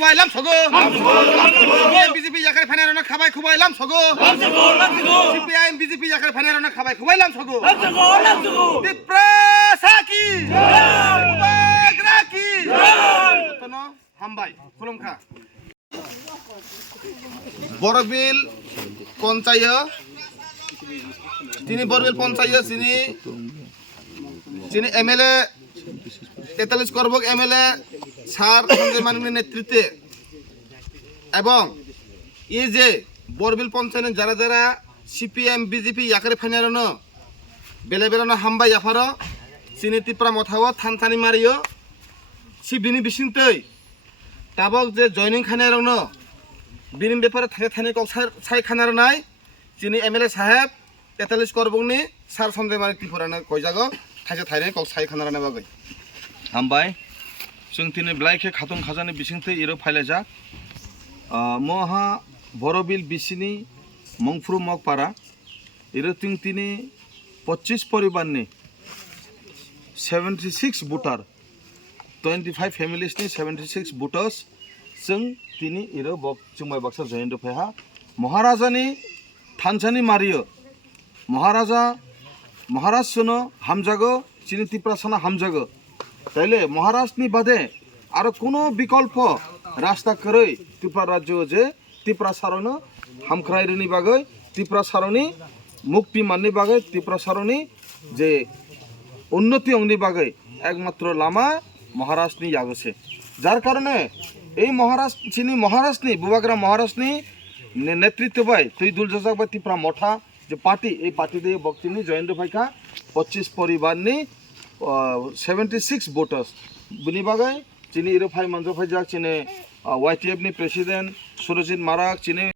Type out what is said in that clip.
খুবাইলাম সগো BJP ইয়াকার ফাইনারনা খাবাই খুবাইলাম সগো CPIM BJP ইয়াকার ফাইনারনা খাবাই খুবাইলাম সগো দিপ্রাসাকি বাগরাকি তনো হামবাই খুলুমখা বড়বিল পঞ্চায়েত তিনি বড়বিল পঞ্চায়েত তিনি এমএলএ 43 করবক এমএলএ স্যার সঞ্জয় মানিকের নেতৃত্বে এবং এই যে বড়বিল পঞ্চায়েত যারা যারা সিপিএম বিজেপি ইয়াকারে ফাইনারনো বেলে বেলানো হামবাই ইয়াফারো চিনি টিপ্রা মথাও থানথানি মারিও সিবিনি বিসিনতৈ তাবক যে জয়নিং খানারনো বিনিম ব্যাপারে থাকে থানি কক সাই খানার নাই চিনি এমএলএ সাহেব 43 করবকনি স্যার সঞ্জয় মানিক ত্রিপুরাनो কইজাगो थाइसे थाइनै কক साइ खानारा नाबागै हामबाय जों दिनै ब्लाइखे खाथं खाजानि बिसिंथै इरो फायलायजा महा बरबिल बिसिनि मंफ्रु मगपारा इरो तिं तिनि 25 परिबारनि 76 भोटार 25 फैमिलीसनि 76 भोटार्स जों तिनि इरो जुमाय बाक्सा जयेन्द्र फायहा महाराजानि थानसानि मारियो महाराज सुनो हामजागो चिनि तिप्रासाना हामजागो তাইলে মহারাষ্ট্রনি বাদে আর কোনো বিকল্প রাস্তা করে ত্রিপুরা রাজ্য যে ত্রিপুরা সারণী হামখ্রাইরনি বাগৈ ত্রিপুরা সারণী মুক্তি মাননি বাগৈ ত্রিপুরা সারণী যে উন্নতি অংনি বাগৈ একমাত্র লামা মহারাষ্ট্রনি যাগছে যার কারণে এই মহারাষ্ট্রনি বুবাগ্রা মহারাষ্ট্রনি নেতৃত্ব বাই তুই দুলজাক বা ত্রিপুরা মঠা যে পার্টি এই পার্টি দিয়ে বক্তিনি Jayendra ভাইকা 25 পরিবারনি 76 voters buni bagai chini iro phai manjo phai jak chine YTF ni president Surojit Marak chini